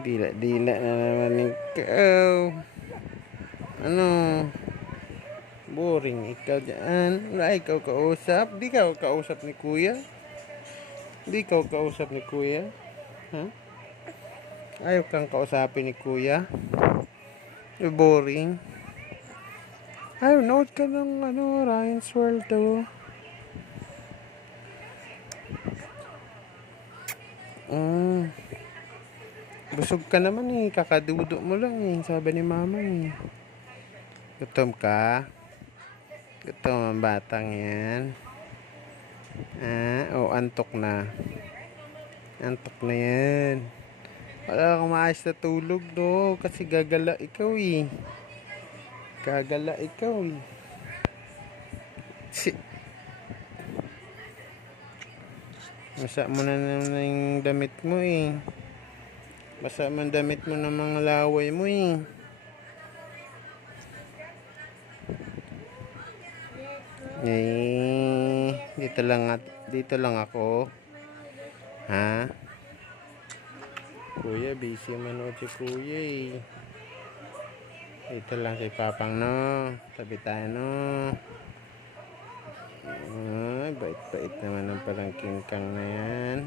Dila-dila na naman ikaw. Ano? Boring ikaw dyan. Wala ikaw kausap. Di ka kausap ni kuya. Di ka kausap ni kuya. Ha? Ayaw kang kausapin ni kuya. Boring. Ayaw, nood ka ng Ryan's World to. Busog ka naman eh. Kakadudo mo lang eh. Sabi ni mama eh. Gutom ka? Gutom ang batang yan. Antok na. Antok na yan. Wala kang maayos na tulog no. Kasi gagala ikaw eh. Gagala ikaw eh. Basa mo na naman yung damit mo eh. Basa mo ang damit mo ng mga laway mo eh. Dito lang ako. Ha? Kuya, busy manood si kuya eh. Dito lang si Papang no. Tabi tayo no. Bait-bait naman ang parang kingkang na yan.